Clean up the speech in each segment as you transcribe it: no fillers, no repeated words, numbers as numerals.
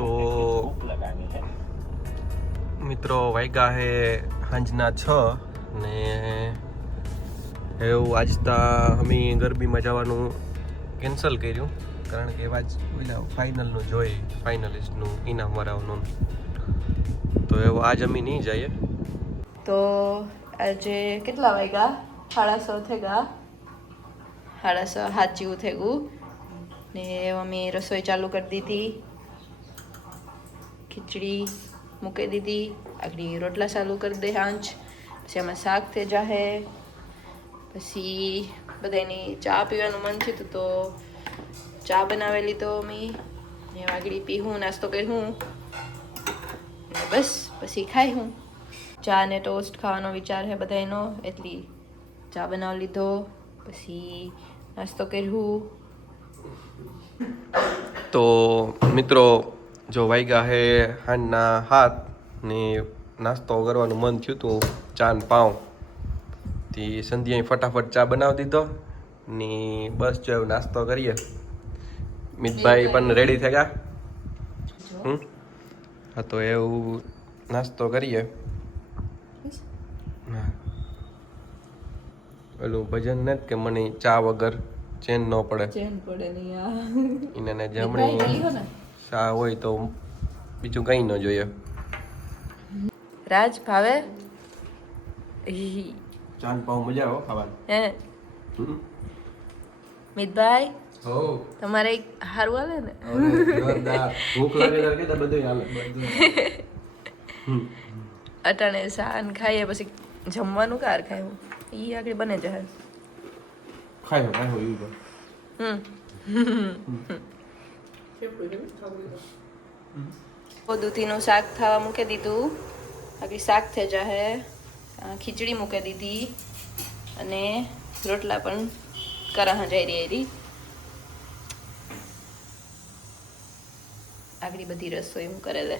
તો મિત્રો વાગ્યા હે સાંજના 6 ને એવું આજતા અમે ગરબીમાં જવાનું કેન્સલ કર્યું કારણ કે આજ ઓલા ફાઇનલનું જોઈ ફાઇનલિસ્ટનું ઇનામ વરાવનું તો એવું આજ અમે નહીં જઈએ. તો આજે કેટલા વાગ્યા? 6:30 થઈ ગયા. 6:30 હાથ જેવું થઈ ગયું ને મમ્મી રસોઈ ચાલુ કરી દીધી. ખીચડી મૂકી દીધી, આગળ રોટલા ચાલુ કરી દે હાંજ, પછી એમાં શાક થઈ જાહે, પછી બધાની ચા પીવાનું મન થયું તો ચા બનાવેલી તો મમ્મી ને આગળ પીવું, નાસ્તો કર્યું ને બસ પછી ખાઈ હું. ચા ને ટોસ્ટ ખાવાનો વિચાર છે બધાનો, એટલી ચા બનાવી લીધો, પછી નાસ્તો કર્યું. તો મિત્રો જો વાગ્યા હે સાંજના 7 ને નાસ્તો કરવાનું મન થયું હતું ચા ને પાઉં તે સંધ્યાએ ફટાફટ ચા બનાવી દીધો ને બસ જો નાસ્તો કરીએ. મિતભાઈ પણ રેડી થઈ ગયા. હા તો એવું નાસ્તો કરીએ. ઓલું ભજન નથી કે મને ચા વગર ચેન ન પડે. ચેન પડે નહીં. એને જમણી ચા હોય તો બીજું કંઈ ન જોઈએ. રાજ ભાવે ચાન પાઉં મજા આવે ખાવાની. હે મિતભાઈ હો તમારે સારું હાલે ને? જોરદાર. ભૂખ લાગે ત્યારે કે બધું હાલે. અટાણે સાન ખાઈએ પછી જમવાનું કાર ખાયું ઈ આગળ બને જાય. ખાય એવું તો દૂધીનું શાક ખાવા મૂકી દીધું, આગળ શાક થઈ જાહે, ખીચડી મૂકી દીધી અને રોટલા પણ કરા જઈ રહી. આગળ બધી રસોઈ હું કરે લે.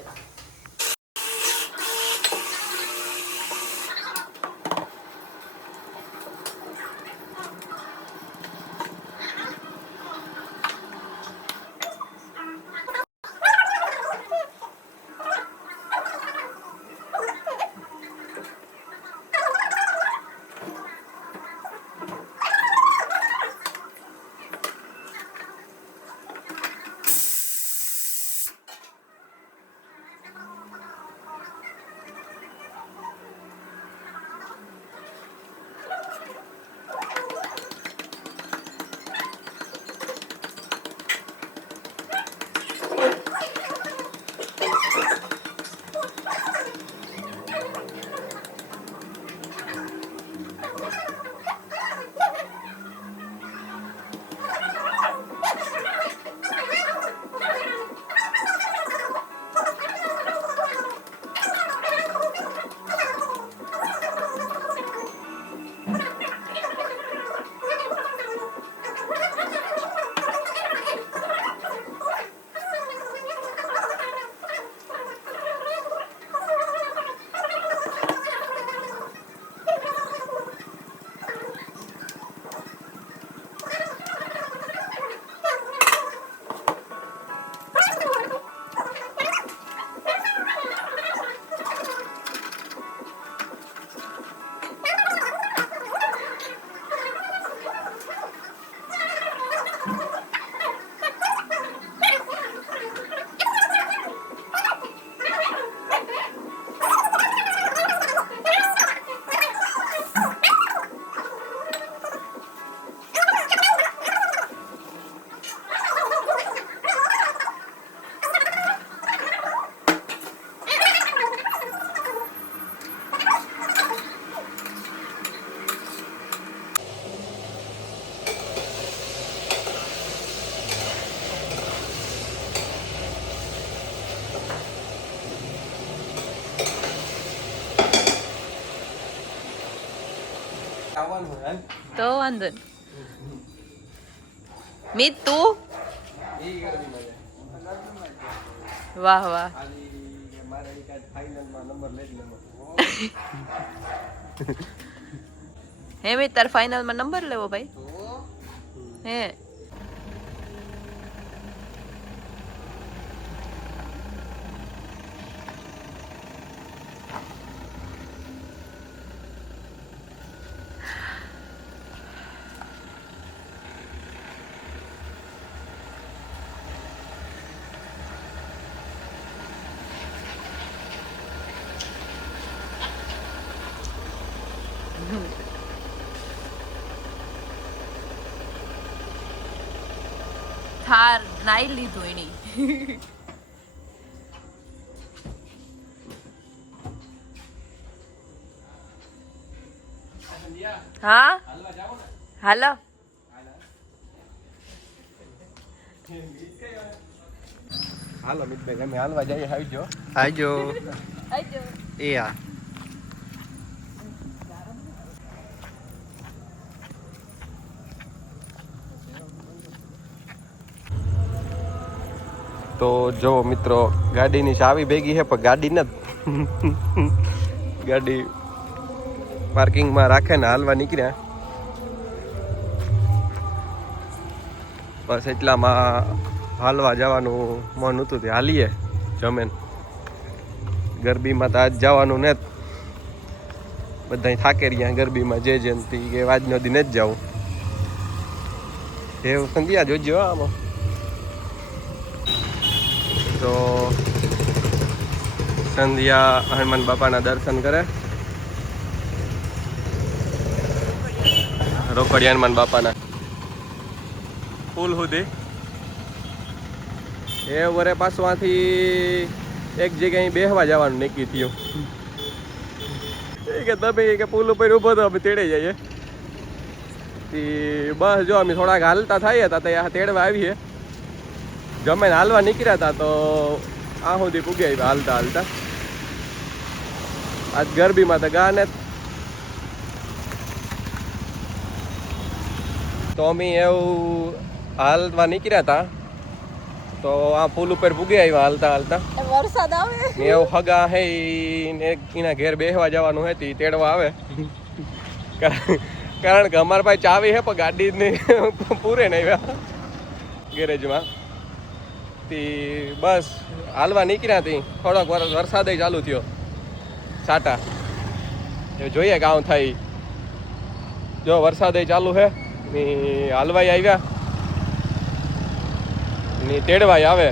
તો વાંધો નહીં. મિત તું વાહ વાહ. હે મિત તાર ફાઇનલ માં નંબર લેવો ભાઈ? હે થાર નાઈ લીધું એની. હા હાલો. હાલો મિતભાઈ અમે હાલવા જઈએ. આવજો. આવજો. એ હા. તો જો મિત્રો ગાડીની ચાવી ભેગી છે પણ ગાડી નથી. ગાડી પાર્કિંગમાં રાખે ને હાલવા નીકળ્યા. બસ એટલામાં હાલવા જવાનું મન હતું તે હાલીએ જમેન. ગરબીમાં તો આજ જવાનું ને બધા થાકે રહ્યા ગરબીમાં જે જેનથી કે આજનો દી જ જાઉં એવું સંધ્યા જોજો આમાં. તો સંધ્યા હનુમાન બાપાના દર્શન કરે. રોકડિયા હનુમાન બાપાના ફૂલ સુધી એ વરે પાછું આથી એક જગ્યાએ બેહવા જવાનું નક્કી થયું. કે તમે કે પુલ ઉપર ઊભો તો અમે તેડે જઈએ. બસ જો અમે થોડાક હાલતા થઈએ હતા ત્યાં તેડવા આવીએ. જમીને હાલવા નીકળ્યા હતા તો આ સુધી પૂગી આવ્યા હાલતા હાલતા. આજ ગરબીમાં તો ગાને તો અમે એવું હાલવા નીકળ્યા હતા તો આ પુલ ઉપર પૂગી આવ્યા હાલતા હાલતા. વરસાદ આવે ને એવું હગા હે ને એના ઘેર બેસવા જવાનું હે તે તેડવા આવે. કારણ કે અમારા પાસે ચાવી હે પણ ગાડીને પૂરે નહીં આવ્યા ગેરેજમાં. બસ હાલવા નીકળ્યા હતી. થોડોક વરસાદ ચાલુ થયો સાટા. એ જોઈએ કામ થાય. જો વરસાદ ચાલુ છે ને હાલવાઈ આવ્યા ને તેડવાય આવે.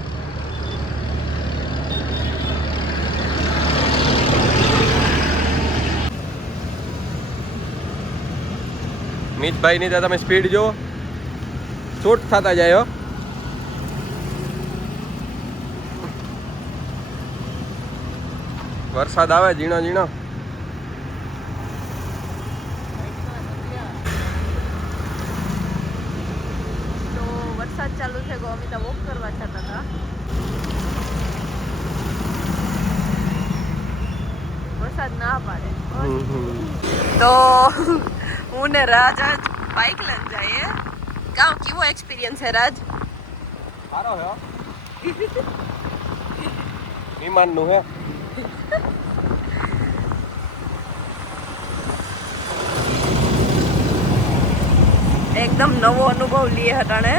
મિતભાઈ ની તમે સ્પીડ જો શૂટ થતા જાય. વરસાદ આવે ઝીણો ઝીણો. તો વરસાદ ચાલુ છે તો અમે તો વોક કરવા જતા હતા. વરસાદ ના પાડે તો હું ને રાજ આજ બાઇક લઈને જઈએ. કામ કેવો એક્સપિરિયન્સ છે રાજ? સારો હે વિમાનનું હે. એકદમ નવો અનુભવ લીએ હટાણે.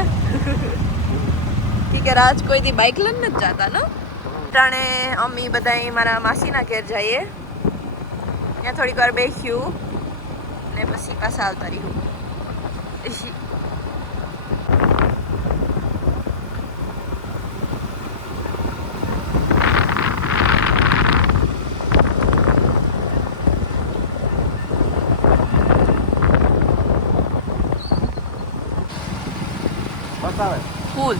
ઠીક હે રાજ કોઈ દી બાઇક લઈને નથી જાતા ને. હટાણે અમે બધા મારા માસીના ઘેર જઈએ. ત્યાં થોડીક વાર બેસ્યું ને પછી પાછા આવતા રહ્યું. ફૂલ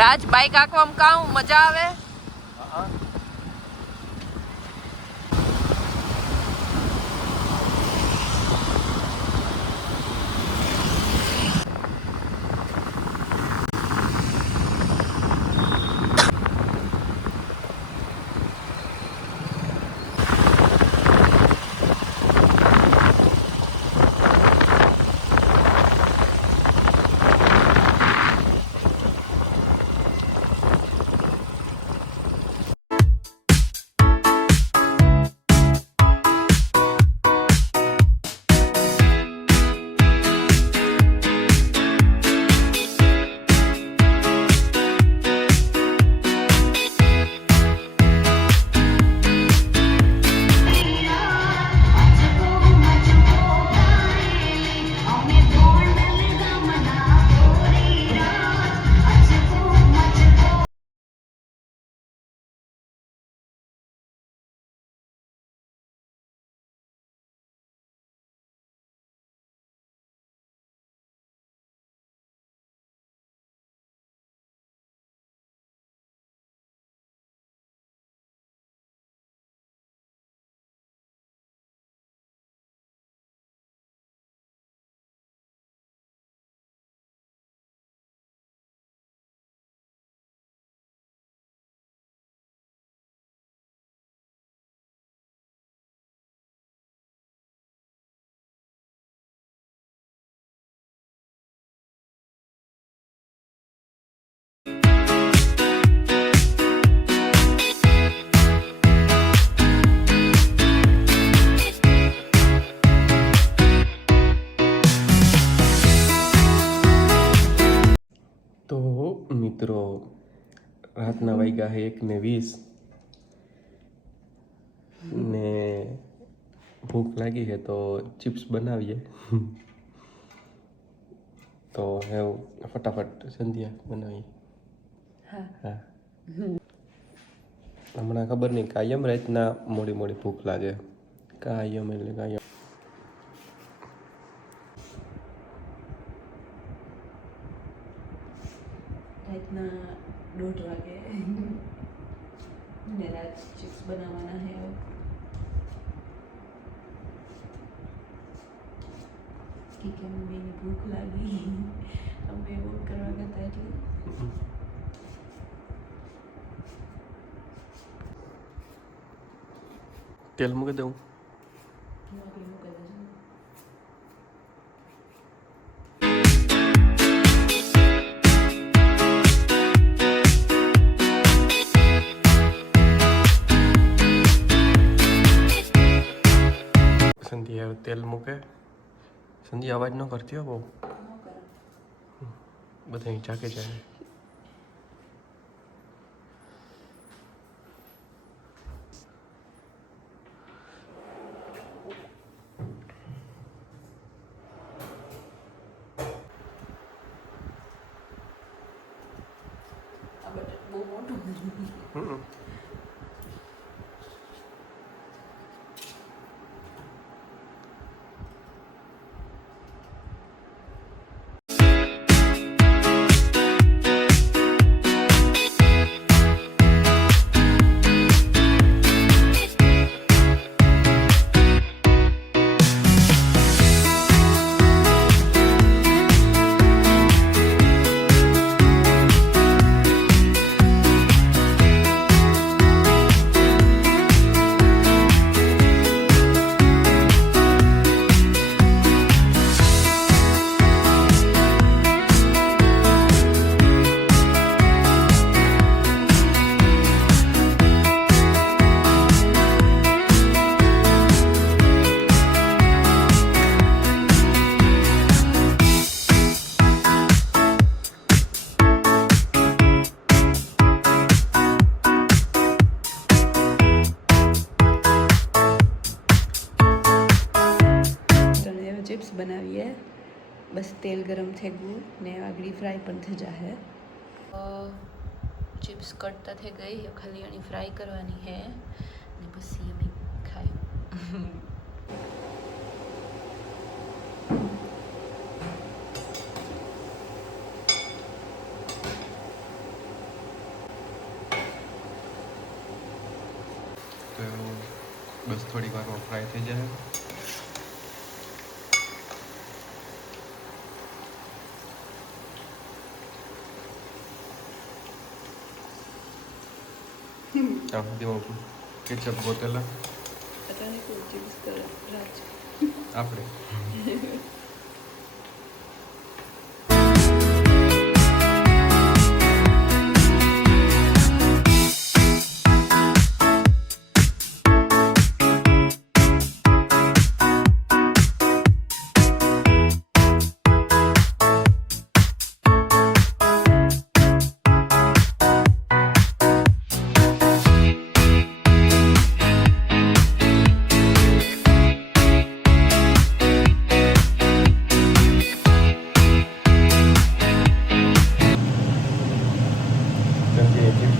રાજ બાઈક આંકવામાં કામ મજા આવે. મિત્રો રાતના વાગ્યા છે 1:20 ને ભૂખ લાગી છે તો ચિપ્સ બનાવીએ. તો હવે ફટાફટ સંધ્યા બનાવીએ. હા હમણાં ખબર નહીં કાયમ રાતના મોડી મોડી ભૂખ લાગે. કાયમ એટલે કાયમ. રાતના 1:30 વાગે ને રાત ચિપ્સ બનાવવાના છે. કે મમ્મીને ભૂખ લાગી અમે એવું કરવા કરતા એટલે તેલ મૂકી દઉં. નોકરી મૂકી દેજો. સંધ્યા તેલ મૂકે. સંધ્યા અવાજ ન કરતી હો બહુ. બધા અહીં જાગે જાય. આ બટર બહુ મોટું ચિપ્સ બનાવીએ. બસ તેલ ગરમ થઈ ગયું ને આગળી ફ્રાય પણ થઈ જશે. ચિપ્સ કટતા થઈ ગઈ ખાલી એની ફ્રાય કરવાની છે ને પછી અમે ખાય. તો બસ થોડી વારમાં ફ્રાય થઈ જાય. કેચઅપ બોતેલા આપણે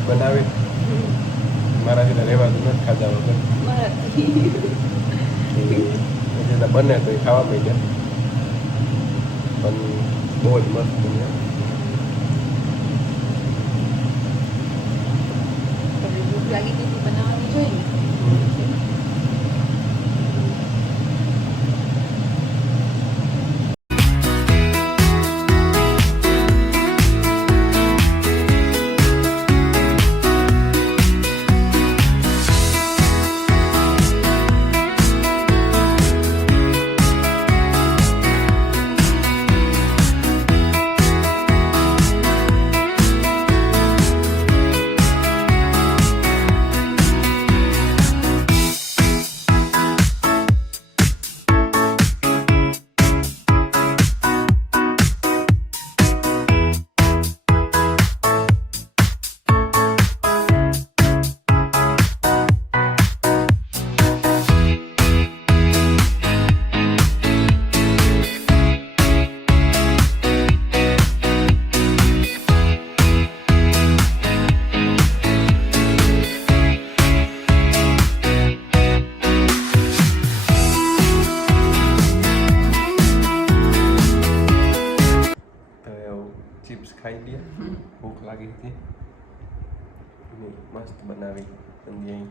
બનાવે મારાથી રહેવાતું નથી ખાધા વગર. બને તો એ ખાવા પડી જાય પણ બહુ જ મસ્ત બને. ભૂખ લાગી હતી બનાવવાની જોઈએ. ચિપ્સ ખાઈ લે. ભૂખ લાગી હતી ને મસ્ત બનાવી સંધ્યાએ.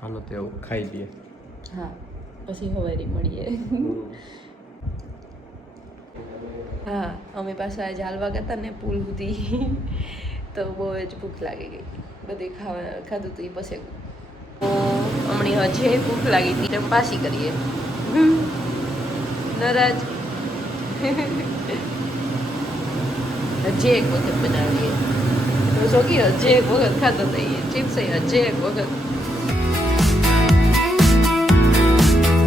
હાલો તો એવું ખાઈ લઈએ. હા પછી હવારી મળીએ. હા અમે પાછા આજે હાલવા ગયા હતા ને પુલ સુધી તો બહુ જ ભૂખ લાગી ગઈ. બધું ખાધું હતું એ પછી હમણાં હજે ભૂખ લાગી હતી તેમ પાછી કરીએ. નરાજ હજે એક વખત બનાવીએ તો જોકી હજે એક વખત ખાતો થઈએ ચિપ્સ હજે એક વખત